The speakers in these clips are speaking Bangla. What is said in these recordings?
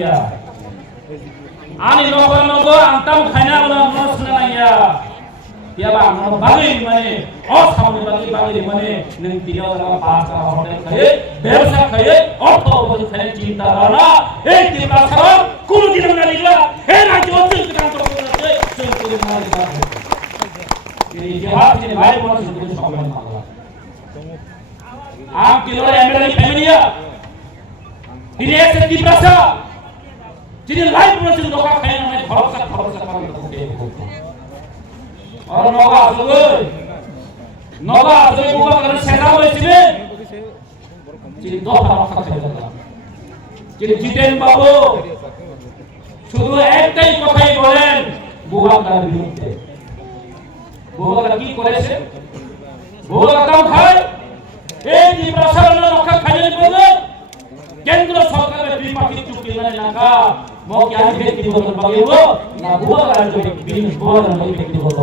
ya. Ani nopo antam khana bana masna ya. Ya bang bagi mane और सामने bagi mane neng tiga orang pas hotel khaye ব্যবসা khaye অর্থ উপার্জন khaye চিন্তা ধারণা এই তিনটা ছাড়া কোন দিন না লিখলা এই রাজ্য অত্যন্ত কাজ করতে চলতে মারা এই জিহাদ যে ভাই বোন শুধু সবাই মারা आप किलोरे एमएलए फैमिलिया তিনি এসে কি ভাষা তিনি লাইভ বলেছেন লোকা খায় না ভরসা করেন তো আর নবা আসলে বুবা করে সেনা হয়েছিল তিনি দফা রক্ষা করে তিনি জিতেন বাবু শুধু একটাই কথাই বলেন বুবাকার বিরুদ্ধে বুবাকার কি করেছে বুবাকার খায় এই যে প্রশাসন রক্ষা খাইলে বলে কেন্দ্র সরকারের বিপক্ষে চুক্তি না মৌকে আজ ব্যক্তিগত বাগিব না বুবাকার বুবাকার ব্যক্তিগত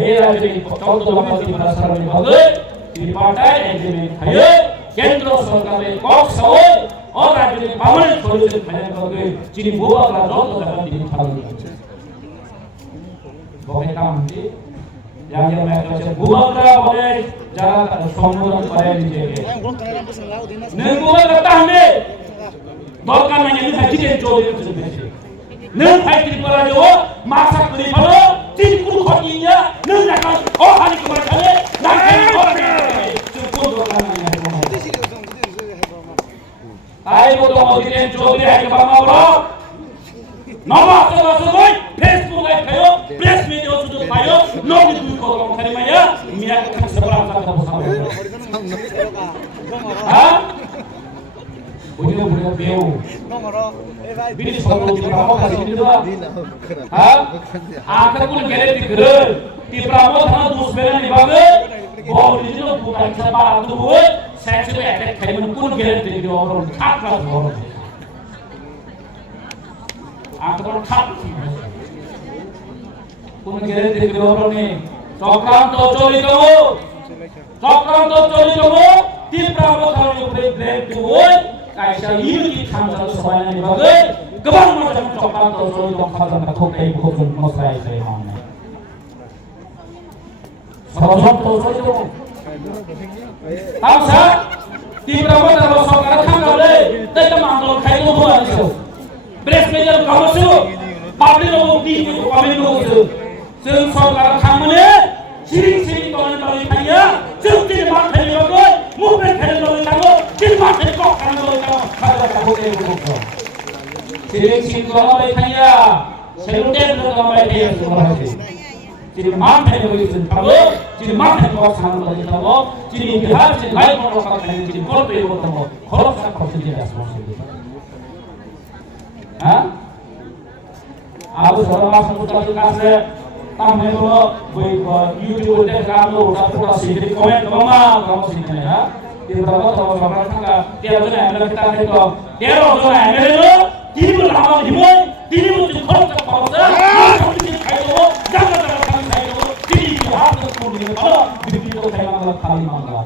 এই রাজ্যে 14 লক্ষ প্রশাসন বিভাগে ত্রিপাঠায় এজেন্ট খায় কেন্দ্র সরকারের কক্ষ ও রাজ্যের পাবলিক সলিউশন খায় বলে যিনি বুবাকার যত টাকা দিয়ে থাকেন বলে কামটি yang mereka bubagra boleh jalan সম্বোধন করে নিজেকে নেগুয়া তাহলে দরকার নাই আমি জিতে চলে গেছে নে ফাইট করা যাও মাসা করে ফলো তিন কুল খটিয়া নে রাখা ও হানি করে খালে না খাই করে কোন দরকার নাই তাই বলো জিতে চলে একবার বলো নবা আসলে ফেসবুক লাইভ খায়ো প্রেস মিডিয়া সুযোগ পায়ো নবি দুই কলম খালি মাইয়া মিয়া খান সবরা কথা বসাও হ্যাঁ বুঝলো বুঝলো বেও বিনি সব লোক প্রামো খালি দিবা হ্যাঁ আখর কোন গ্যারেন্টি করে তি প্রামো থানা দুসবেলা নিবাবে অরিজিনাল বুকাই ছাবা আদু হই সেক্সুয়াল অ্যাটাক খাই মানে কোন গ্যারেন্টি দিও অরন ঠাকরা ধর আতর ঠাক কোন গ্যারেন্টি দিও অরনে চক্রান্ত চলিত তিন প্রামো খালি উপরে ব্রেক দিই কাইসা ইউনিটি খামসা সবাই না নিবাগে গোবাং মজা চক্রান্ত চলিত খাজনা ঠোকাই ভোজন মশাই যায় মানে ষড়যন্ত্র চলিত তামসা তিন প্রামো তার সরকার খাঙ্গালে তাই তো আন্দোলন খাইলো হইছে প্রেস মিডিয়া কামসু পাবলিক ওটি কমেন্ট হইছে সেই সরকার খামনে সিরিং তলে তলে খাইয়া চুক্তি মাঠ খাইলে গো মুভমেন্ট খাইলে লই লাগো তিন মাঠে কক খাইলে লই লাগো খাইলা কাবুতে বলছো সিরিং তলে খাইয়া সেলুটের লম্বাই দিয়ে হইছে তিনি মাঠ খাইলে হইছে খাবো তিনি মাঠ খাইলে কক খাইলে লই লাগো তিনি বিহার সে লাইভ করো খাইলে তিনি করতে বলতো খরচ খরচ দিয়ে আসবো হ্যাঁ আবু সরমা সমুদ্রের কাছে তামনে বলো ওই ইউটিউবে দেখালো ওটা পুরো সিডি কমেন্ট কাম সিডি না এবার কথা সরকার থাকা 13 জন এমএলএ থাকে তো 13 জন এমএলএ তিনি বলে আমার হিময় তিনি বলে খরচ খরচ সমিতি খাইলো জায়গা খাইলো তিনি হাত করে দিল ভালো বিক্রিত খাইলো খালি মামলা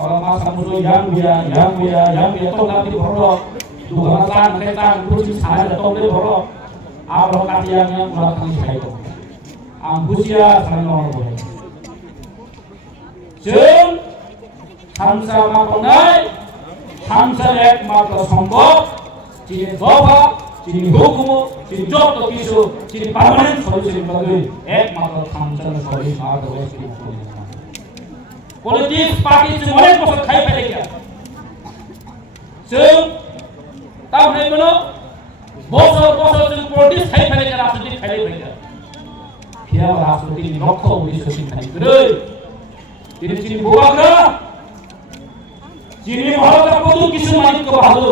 और मां समुद्र yang dia तो गाती भरो दुगना तान के तान कुछ सारा तो ले भरो आप लोग काटियाnya mulai kali खाइतो anggusia sareng बोले जों हामसा मावनाय हामसा एकमात्र সম্ভব যিনি দফা যিনি হুকুম যিনি যত কিছু যিনি পার্মানেন্ট সলিউশন বলে একমাত্র হামসার সরি মার্গ হয়েছে পলিটিক্স পার্টি से অনেক বছর খাই ফেলে গিয়া जों তাহলে বলো বছর जों পলিটিক্স খাই ফেলে গিয়া রাজনীতি খাই ফেলে গিয়া ফিয়া রাজনীতি লক্ষ্য উদ্দেশ্য সিদ্ধান্ত করে তিনি বুবাগ্রা যিনি ভারত কত কিছু মালিক ভালো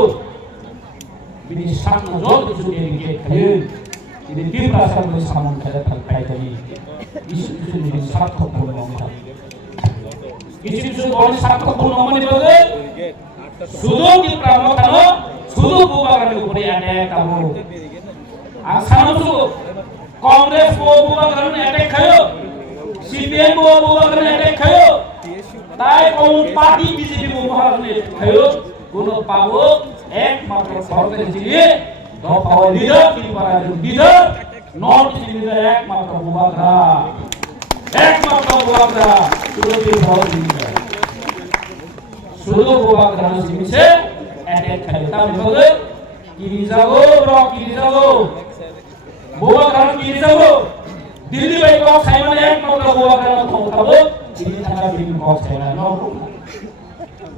তিনি শাসন যত কিছু দিয়ে খাইয়ে তিনি তীব্র আশার করে সামন খেলে পাইতানি কিছু তিনি সার্থক করবে কিছু বড় সার্থক মানে বলে শুধু কি প্রামখানো শুধু বুবাগ্রার উপরে অ্যাটাক করব আর সামসু কংগ্রেস বুবাগ্রার অ্যাটাক খায়ো সিপিএম বুবাগ্রার অ্যাটাক খায়ো তাই কোন পার্টি বিজেপি বুবাগ্রার খায়ো কোন পাবো একমাত্র সরকারি জিনিস দফা লিডার লিডার নট লিডার একমাত্র বুবাকরা শুধু বুবাকরা জিনিসে অ্যাটাক খালি তা বলে কি যাবো কি যাবো বুবাকরা কি যাবো দিল্লি বাই কক সাইমনে একমাত্র বুবাকরা ক্ষমতাবো দিল্লি থাকা দিল্লি কক সাইমনে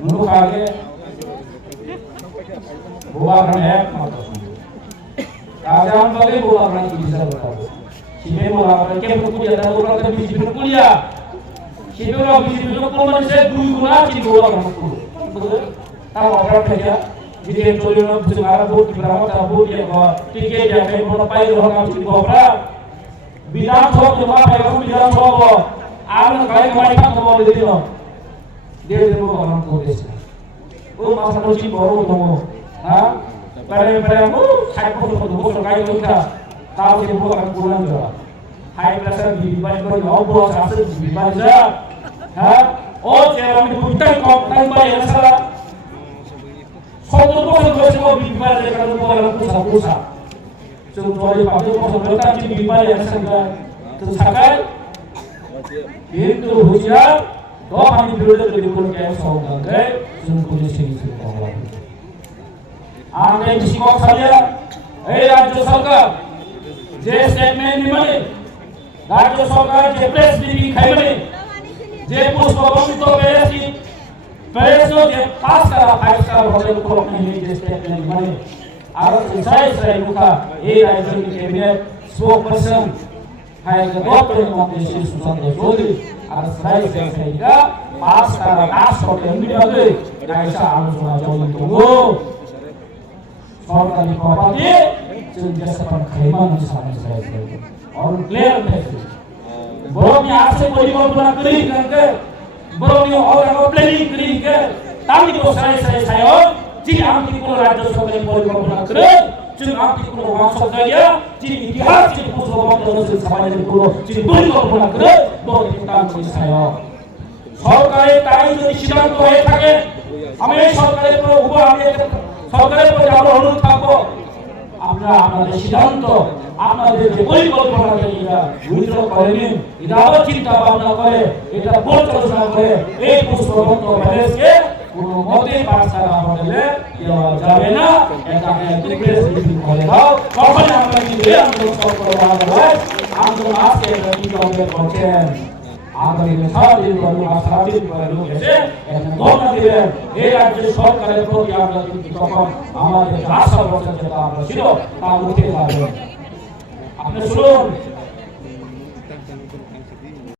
নুরু আগে বুবাকরা একমাত্র কাজান বলে বুবাকরা কি যাবো Sini bola mereka berkuliah dan orang kami sini berkuliah. Sini orang sini berkuliah manusia dua guna sini bola berkuliah. Betul? Tahu orang kerja. Jadi yang curi orang bisa marah bot berapa tahu dia bahwa tiket dia kayak bola payah orang kami sini bola. Bidan soal cuma payah bidan soal. Anak kaya kemarin tak mau dia tu. Dia bola orang kuliah. Oh masa tu sini baru tu. Hah? Pada saya pun tu kaya tu kan. Tahu dia bukan pulang juga. High pressure di bawah itu jauh bawah asal di bawah saja. Hah? Oh, jangan dibutuhkan kau tambah yang salah. Satu pasal dua sebab di bawah dia kalau bukan pusat. Contohnya pada pasal berita di bawah yang salah. Tersakai. Itu hujan. Doa kami berdoa dari pulkai saudara. Sungguh sini Allah. Anda di sini kau saja. Rajya Sarkar. যে স্টেটমেন্ট নিবনে রাজ্য সরকার যে প্রেস ব্রিফিং খাইবনে যে পুষ্পবঙ্গিত প্রেস যে পাস করা 5 স্টার হোটেল কোম্পানি যে স্টেটমেন্ট নিবনে আর সাই মুখা এই রাজ্যের ক্যাবিনেট স্পোকপারসন হাই গভর্নমেন্ট মন্ত্রী সুশান্ত চৌধুরী আর সাইকা পাস করা কাজ হোটেল নিবনে রাইসা আলোচনা চলতো সরকারি প্রপার্টি जो सपन खैमा सामने से और क्लियर है बरो में आज से परिकल्पना करी करके बरो में और प्लानिंग करी के ताकि तो सारे सायो जी आम की को राज्य सरकार परिकल्पना करे जो आम की को वांस गया जी इतिहास की को सब से समाज को जी परिकल्पना करे तो काम को सायो সরকারের তাই যদি সিদ্ধান্ত হয়ে থাকে আমি সরকারের উপর উপর আমি সরকারের প্রতি আমরা অনুরোধ থাকবো আপনারা আপনাদের সিদ্ধান্ত আপনাদের যে পরিকল্পনা এটা উইথড্র করে নিন এটা আবার চিন্তা ভাবনা করে এটা পর্যালোচনা করে এই পুষ্পবন্ত ব্যালেন্সকে কোনো মতে পাঠশালা বদলে দেওয়া যাবে না এটা প্রেস ব্রিফিং করে দাও তখন আমরা কিন্তু আন্দোলন আন্দোলন আজকে কিভাবে করছেন আগামী সারাদিন সারাদিন করে লোক এসে ধর্ণা দিবেন এই রাজ্যের সরকারের প্রতি আমরা কিন্তু তখন আমাদের আশা ভরসা যেটা আমরা ছিল তা উঠে যাবে আপনি শুনুন